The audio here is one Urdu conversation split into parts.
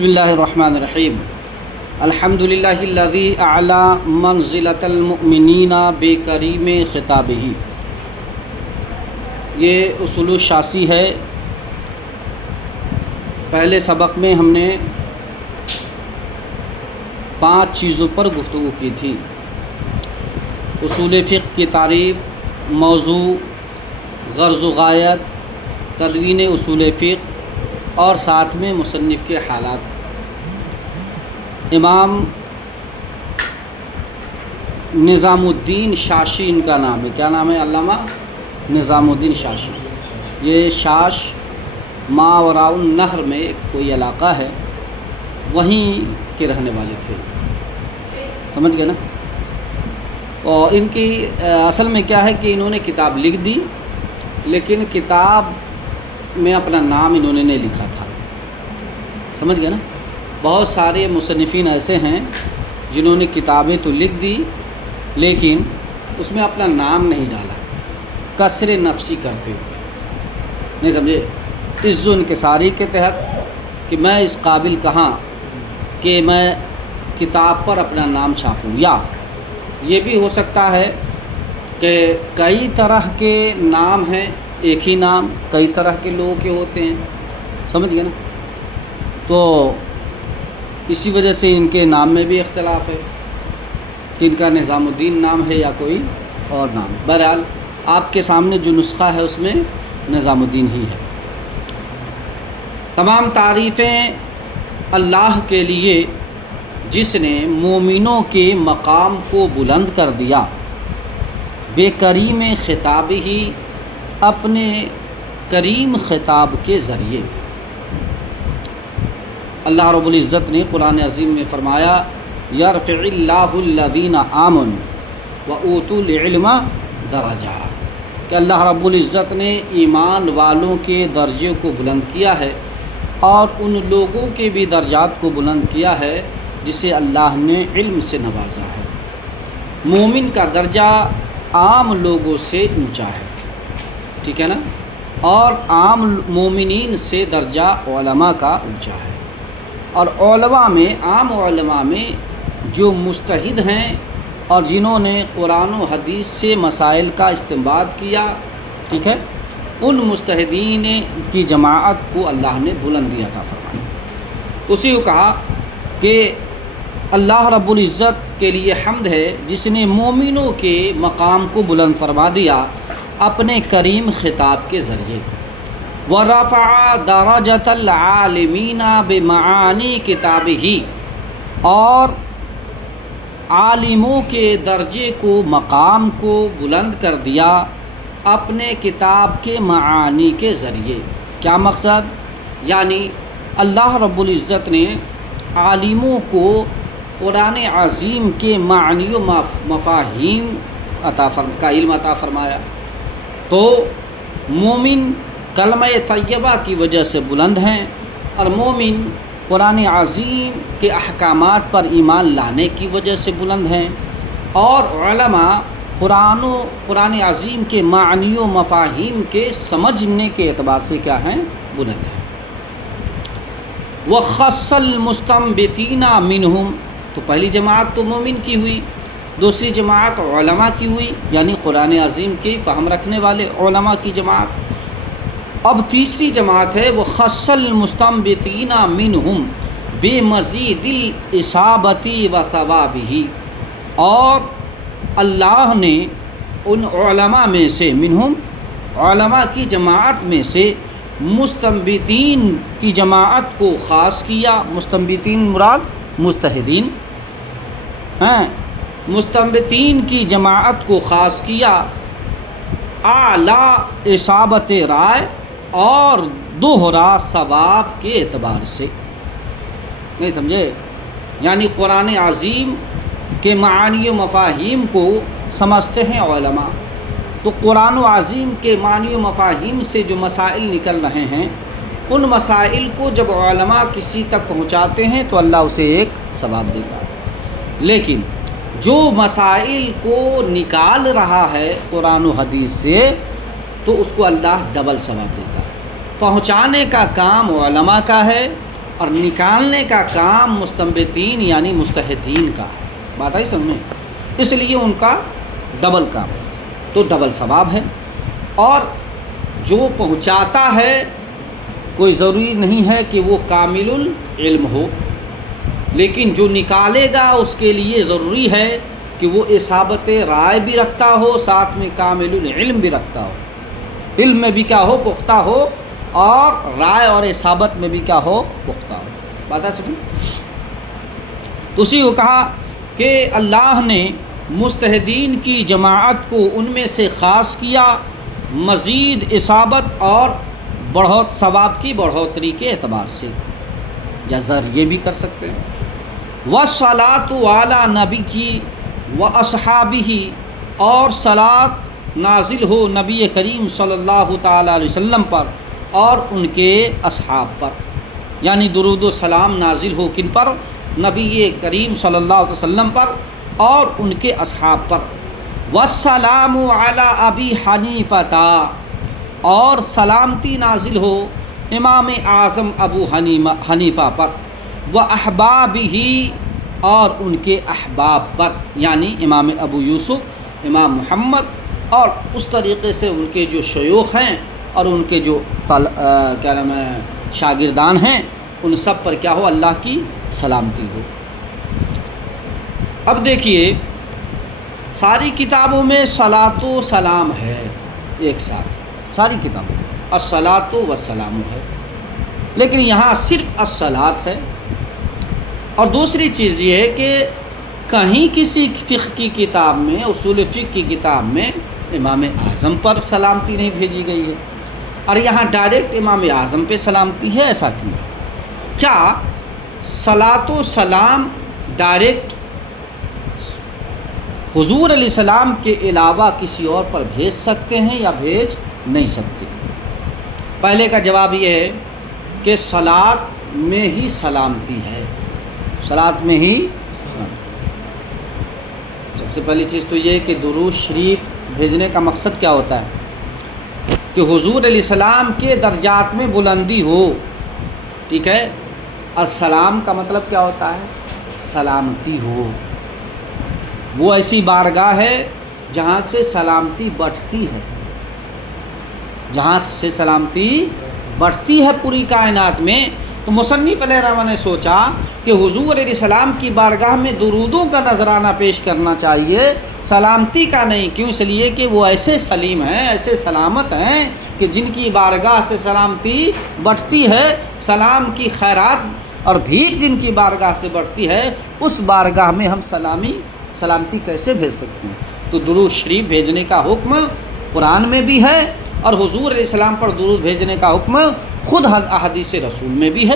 بسم اللہ الرحمن الرحیم الحمدللہ الذی اعلی منزلۃ المؤمنین بکریم خطابہ۔ یہ اصول الشاسی ہے۔ پہلے سبق میں ہم نے 5 چیزوں پر گفتگو کی تھی: اصول فقہ کی تعریف، موضوع، غرض و غایت، تدوین اصول فقہ، اور ساتھ میں مصنف کے حالات۔ امام نظام الدین شاشی ان کا نام ہے۔ کیا نام ہے؟ علامہ نظام الدین شاشی۔ یہ شاش ماوراء النہر میں کوئی علاقہ ہے، وہیں کے رہنے والے تھے۔ سمجھ گئے نا؟ اور ان کی اصل میں کیا ہے کہ انہوں نے کتاب لکھ دی، لیکن کتاب میں اپنا نام انہوں نے نہیں لکھا تھا۔ سمجھ گئے نا؟ بہت سارے مصنفین ایسے ہیں جنہوں نے کتابیں تو لکھ دی لیکن اس میں اپنا نام نہیں ڈالا، کسر نفسی کرتے ہوئے۔ نہیں سمجھے؟ عز و انکساری کے تحت کہ میں اس قابل کہاں کہ میں کتاب پر اپنا نام چھاپوں۔ یا یہ بھی ہو سکتا ہے کہ کئی طرح کے نام ہیں، ایک ہی نام کئی طرح کے لوگوں کے ہوتے ہیں۔ سمجھ گئے نا؟ تو اسی وجہ سے ان کے نام میں بھی اختلاف ہے کہ ان کا نظام الدین نام ہے یا کوئی اور نام۔ بہرحال آپ کے سامنے جو نسخہ ہے اس میں نظام الدین ہی ہے۔ تمام تعریفیں اللہ کے لیے جس نے مومنوں کے مقام کو بلند کر دیا بے کریم خطاب ہی، اپنے کریم خطاب کے ذریعے۔ اللہ رب العزت نے قرآن عظیم میں فرمایا: یرفع اللہ الذین آمنوا وأوتوا العلم درجات، کہ اللہ رب العزت نے ایمان والوں کے درجے کو بلند کیا ہے اور ان لوگوں کے بھی درجات کو بلند کیا ہے جسے اللہ نے علم سے نوازا ہے۔ مومن کا درجہ عام لوگوں سے اونچا ہے، ٹھیک ہے نا؟ اور عام مومنین سے درجہ علماء کا اونچا ہے۔ اور علماء میں، عام علماء میں جو مجتہد ہیں اور جنہوں نے قرآن و حدیث سے مسائل کا استنباط کیا، ٹھیک ہے، ان مجتہدین کی جماعت کو اللہ نے بلندی عطا فرمائی۔ اسی کو کہا کہ اللہ رب العزت کے لیے حمد ہے جس نے مومنوں کے مقام کو بلند فرما دیا اپنے کریم خطاب کے ذریعے۔ وَرَفَعَ دَرَجَةَ الْعَالِمِينَ بِمَعَانِي كِتَابِهِ، اور عالموں کے درجے کو، مقام کو بلند کر دیا اپنے کتاب کے معانی کے ذریعے۔ کیا مقصد؟ یعنی اللہ رب العزت نے عالموں کو قرآن عظیم کے معنی و مفاہیم کا علم عطا فرمایا۔ تو مومن کلمہ طیبہ کی وجہ سے بلند ہیں، اور مومن قرآن عظیم کے احکامات پر ایمان لانے کی وجہ سے بلند ہیں، اور علماء قرآن عظیم کے معنی و مفاہیم کے سمجھنے کے اعتبار سے کیا ہیں؟ بلند ہیں۔ وَخَصَّ الْمُسْتَنبِطِينَ مِنْهُمْ، تو پہلی جماعت تو مومن کی ہوئی، دوسری جماعت علماء کی ہوئی، یعنی قرآن عظیم کی فہم رکھنے والے علماء کی جماعت۔ اب تیسری جماعت ہے وَخَصَّ الْمُسْتَنبِطِينَ مِنْهُمْ بِمَزِيدِ الْإِصَابَةِ وَثَوَابِهِ، اور اللہ نے ان علماء میں سے، منہم علماء کی جماعت میں سے، مستنبطین کی جماعت کو خاص کیا۔ مستنبطین مراد مجتہدین ہیں، مستنبطین کی جماعت کو خاص کیا اعلیٰ اصابت رائے اور دوہرا ثواب کے اعتبار سے۔ نہیں سمجھے؟ یعنی قرآن عظیم کے معانی و مفاہیم کو سمجھتے ہیں علماء، تو قرآن و عظیم کے معنی و مفاہیم سے جو مسائل نکل رہے ہیں، ان مسائل کو جب علماء کسی تک پہنچاتے ہیں تو اللہ اسے ایک ثواب دیتا ہے۔ لیکن جو مسائل کو نکال رہا ہے قرآن و حدیث سے، تو اس کو اللہ ڈبل ثواب دیتا ہے۔ پہنچانے کا کام علماء کا ہے، اور نکالنے کا کام مستنبطین یعنی مجتہدین کا ہے۔ بات آئی سمجھ میں؟ اس لیے ان کا ڈبل کام، تو ڈبل ثواب ہے۔ اور جو پہنچاتا ہے کوئی ضروری نہیں ہے کہ وہ کامل العلم ہو، لیکن جو نکالے گا اس کے لیے ضروری ہے کہ وہ اصابت رائے بھی رکھتا ہو، ساتھ میں کامل العلم بھی رکھتا ہو، علم میں بھی کیا ہو، پختہ ہو، اور رائے اور اصابت میں بھی کیا ہو، پختہ ہو۔ بات ہے سمجھ؟ اسی کو کہا کہ اللہ نے مجتہدین کی جماعت کو ان میں سے خاص کیا مزید اصابت اور ثواب کی بڑھوتری کے اعتبار سے، یا ذریعے بھی کر سکتے ہیں۔ وَالصَّلَاةُ عَلَى نَبِيِّهِ وَأَصْحَابِهِ، اور صلاۃ نازل ہو نبی کریم صلی اللہ تعالیٰ علیہ وسلم پر اور ان کے اصحاب پر، یعنی درود و سلام نازل ہو کن پر؟ نبی کریم صلی اللہ علیہ وسلم پر اور ان کے اصحاب پر۔ وَالسَّلَامُ عَلَى أَبِي حَنِيفَةَ، اور سلامتی نازل ہو امام اعظم ابو حنیفہ پر، وَأَحْبَابِهِ، اور ان کے احباب پر، یعنی امام ابو یوسف، امام محمد، اور اس طریقے سے ان کے جو شیوخ ہیں اور ان کے جو کیا نام ہے شاگردان ہیں، ان سب پر کیا ہو، اللہ کی سلامتی ہو۔ اب دیکھیے ساری کتابوں میں صلاۃ و سلام ہے ایک ساتھ، ساری کتابوں میں الصلاۃ والسلام ہے، لیکن یہاں صرف الصلاۃ ہے۔ اور دوسری چیز یہ ہے کہ کہیں کسی فقہ کی کتاب میں، اصول فقہ کی کتاب میں امام اعظم پر سلامتی نہیں بھیجی گئی ہے، اور یہاں ڈائریکٹ امام اعظم پہ سلامتی ہے۔ ایسا کیوں؟ کیا صلاۃ و سلام ڈائریکٹ حضور علیہ السلام کے علاوہ کسی اور پر بھیج سکتے ہیں یا بھیج نہیں سکتے؟ پہلے کا جواب یہ ہے کہ صلاۃ میں ہی سلامتی ہے، صلاۃ میں ہی سب سے پہلی چیز تو یہ کہ درود شریف بھیجنے کا مقصد کیا ہوتا ہے کہ حضور علیہ السلام کے درجات میں بلندی ہو، ٹھیک ہے۔ السلام کا مطلب کیا ہوتا ہے؟ سلامتی ہو، وہ ایسی بارگاہ ہے جہاں سے سلامتی بڑھتی ہے، جہاں سے سلامتی بڑھتی ہے پوری کائنات میں۔ تو مصنف علیہ الرحمہ نے سوچا کہ حضور علیہ السلام کی بارگاہ میں درودوں کا نذرانہ پیش کرنا چاہیے، سلامتی کا نہیں۔ کیوں؟ اس لیے کہ وہ ایسے سلیم ہیں، ایسے سلامت ہیں کہ جن کی بارگاہ سے سلامتی بڑھتی ہے، سلام کی خیرات اور بھیک جن کی بارگاہ سے بڑھتی ہے، اس بارگاہ میں ہم سلامتی کیسے بھیج سکتے ہیں؟ تو درود شریف بھیجنے کا حکم قرآن میں بھی ہے، اور حضور علیہ السلام پر درود بھیجنے کا حکم خود احادیث رسول میں بھی ہے۔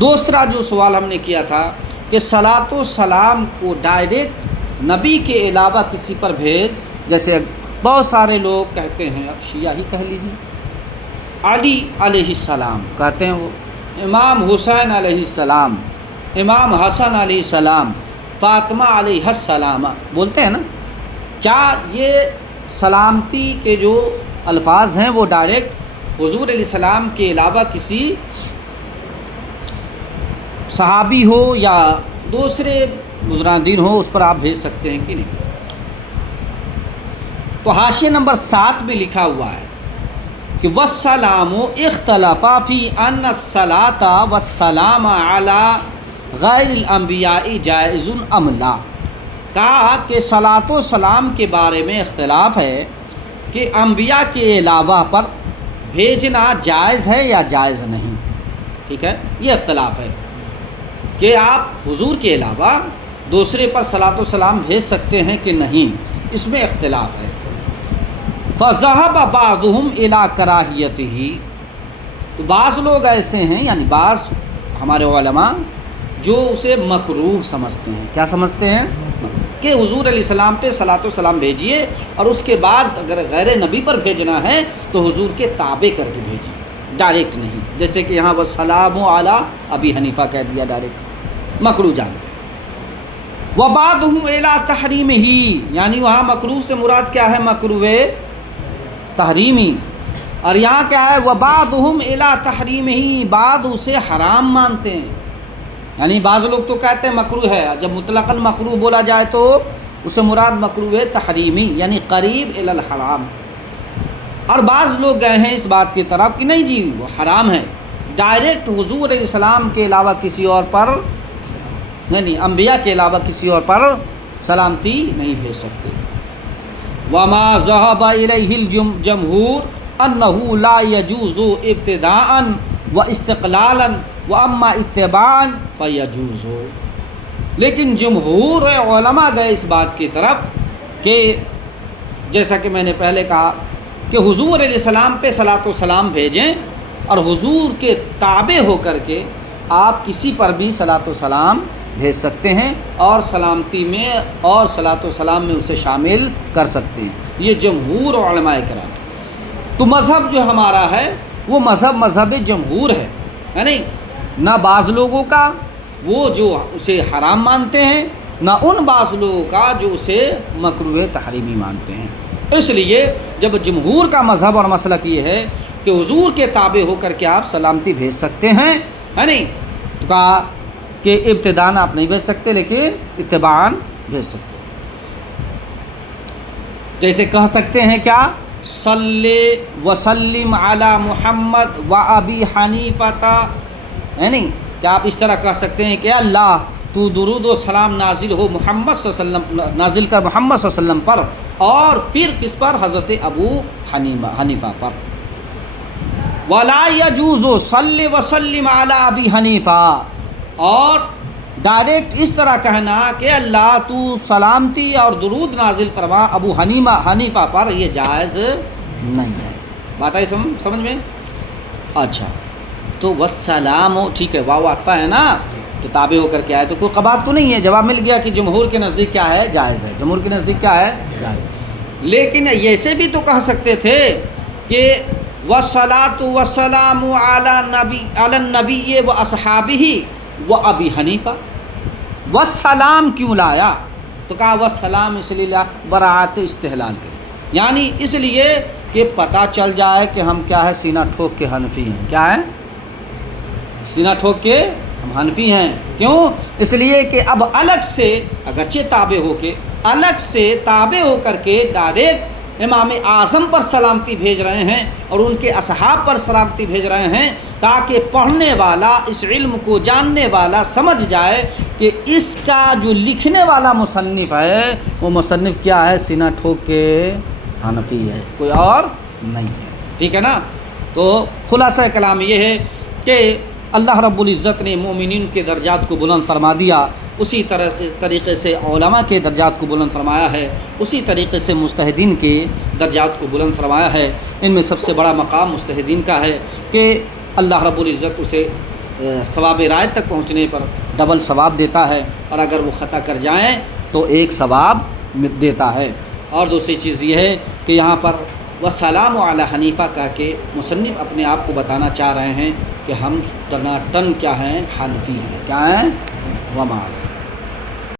دوسرا جو سوال ہم نے کیا تھا کہ صلاۃ و سلام کو ڈائریکٹ نبی کے علاوہ کسی پر بھیج، جیسے بہت سارے لوگ کہتے ہیں، اب شیعہ ہی کہہ لیجیے، علی علیہ السلام کہتے ہیں، وہ امام حسین علیہ السلام، امام حسن علیہ السلام، فاطمہ علیہ السلام بولتے ہیں نا۔ کیا یہ سلامتی کے جو الفاظ ہیں وہ ڈائریکٹ حضور علیہ السلام کے علاوہ کسی صحابی ہو یا دوسرے بزرگان دین ہو اس پر آپ بھیج سکتے ہیں کہ نہیں؟ تو حاشیہ نمبر 7 میں لکھا ہوا ہے کہ والسلام اختلف فی ان الصلاۃ والسلام علی غیر الانبیاء جائز ام لا، کہا کہ صلاۃ و سلام کے بارے میں اختلاف ہے کہ انبیاء کے علاوہ پر بھیجنا جائز ہے یا جائز نہیں، ٹھیک ہے۔ یہ اختلاف ہے کہ آپ حضور کے علاوہ دوسرے پر صلاۃ و سلام بھیج سکتے ہیں کہ نہیں، اس میں اختلاف ہے۔ فذهب بعضهم الى کراہیتہ، تو بعض لوگ ایسے ہیں، یعنی بعض ہمارے علماء جو اسے مکروہ سمجھتے ہیں۔ کیا سمجھتے ہیں؟ کہ حضور علیہ السلام پہ صلاۃ و سلام بھیجیے، اور اس کے بعد اگر غیر نبی پر بھیجنا ہے تو حضور کے تابع کر کے بھیجیے، ڈائریکٹ نہیں۔ جیسے کہ یہاں والسلام علی ابی حنیفہ کہہ دیا، ڈائریکٹ مکروہ جانتے ہیں۔ وبعضهم الی تحریمہ، یعنی وہاں مکروہ سے مراد کیا ہے؟ مکروہ تحریمی۔ اور یہاں کیا ہے وَبَعْضُهُمْ إِلَىٰ تَحْرِيمِهِ، بعض اسے حرام مانتے ہیں، یعنی بعض لوگ تو کہتے ہیں مکروہ ہے، جب مطلقاً مکروہ بولا جائے تو اسے مراد مکروہ ہے تحریمی، یعنی قریب الی الحرام، اور بعض لوگ گئے ہیں اس بات کی طرف کہ نہیں جی وہ حرام ہے، ڈائریکٹ حضور علیہ السلام کے علاوہ کسی اور پر نہیں، انبیاء کے علاوہ کسی اور پر سلامتی نہیں بھیج سکتے۔ وما ذهب الیہ الجمہور انہ لا یجوز ابتداء واستقلالا واما اتباعا فیجوز، لیکن جمہور علماء گئے اس بات کی طرف کہ جیسا کہ میں نے پہلے کہا کہ حضور علیہ السلام پہ صلاۃ و سلام بھیجیں، اور حضور کے تابع ہو کر کے آپ کسی پر بھی صلاۃ و سلام بھیج سکتے ہیں، اور سلامتی میں اور صلاۃ و سلام میں اسے شامل کر سکتے ہیں، یہ جمہور علماء کرام۔ تو مذہب جو ہمارا ہے وہ مذہب جمہور ہے نہیں، نہ بعض لوگوں کا وہ جو اسے حرام مانتے ہیں، نہ ان بعض لوگوں کا جو اسے مکروہ تحریمی مانتے ہیں۔ اس لیے جب جمہور کا مذہب اور مسلک یہ ہے کہ حضور کے تابع ہو کر کے آپ سلامتی بھیج سکتے ہیں، ہے نہیں، تو کہا کہ ابتداءً آپ نہیں بھیج سکتے لیکن اتباعاً بھیج سکتے، جیسے کہہ سکتے ہیں کیا صلی وسلم علی محمد و ابی حنیفہ، ہے نہیں، کیا آپ اس طرح کہہ سکتے ہیں کہ اللہ تو درود و سلام نازل ہو محمد صلی اللہ علیہ وسلم، نازل کر محمد صلی اللہ علیہ وسلم پر، اور پھر کس پر؟ حضرت ابو حنیفہ پر۔ ولا یجوز صلی وسلم علی ابی حنیفہ، اور ڈائریکٹ اس طرح کہنا کہ اللہ تو سلامتی اور درود نازل فرما ابو حنیفہ پر، یہ جائز نہیں ہے۔ بات آئی سمجھ میں؟ اچھا، تو والسلام ٹھیک ہے، واو عطفہ ہے نا، تو تابع ہو کر کے آئے تو کوئی قباحت تو نہیں ہے، جواب مل گیا کہ جمہور کے نزدیک کیا ہے؟ جائز ہے، جمہور کے نزدیک کیا ہے؟ جائز۔ لیکن ایسے بھی تو کہہ سکتے تھے کہ والصلاۃ والسلام علی النبی و اصحابہ و ابی حنیفہ، والسلام کیوں لایا؟ تو کہا والسلام اس لیے لا براعت استحلال کے، یعنی اس لیے کہ پتہ چل جائے کہ ہم کیا ہے، سینہ ٹھوک کے حنفی ہیں۔ کیا ہے؟ سینہ ٹھوک کے ہم حنفی ہیں۔ کیوں؟ اس لیے کہ اب الگ سے اگرچہ تابع ہو کے، الگ سے تابع ہو کر کے ڈائریکٹ امام اعظم پر سلامتی بھیج رہے ہیں اور ان کے اصحاب پر سلامتی بھیج رہے ہیں، تاکہ پڑھنے والا، اس علم کو جاننے والا سمجھ جائے کہ اس کا جو لکھنے والا مصنف ہے وہ مصنف کیا ہے؟ سینہ ٹھوک کے حنفی ہے، کوئی اور نہیں ہے۔ ٹھیک ہے نا؟ تو خلاصہ کلام یہ ہے کہ اللہ رب العزت نے مومنین کے درجات کو بلند فرما دیا، اسی طریقے سے علماء کے درجات کو بلند فرمایا ہے، اسی طریقے سے مجتہدین کے درجات کو بلند فرمایا ہے۔ ان میں سب سے بڑا مقام مجتہدین کا ہے کہ اللہ رب العزت اسے ثواب رائت تک پہنچنے پر ڈبل ثواب دیتا ہے، اور اگر وہ خطا کر جائیں تو ایک ثواب دیتا ہے۔ اور دوسری چیز یہ ہے کہ یہاں پر والسلام علی حنیفہ کہہ کے مصنف اپنے آپ کو بتانا چاہ رہے ہیں کہ ہم ٹناٹن کیا ہیں؟ حنفی ہیں۔ کیا ہیں؟ وما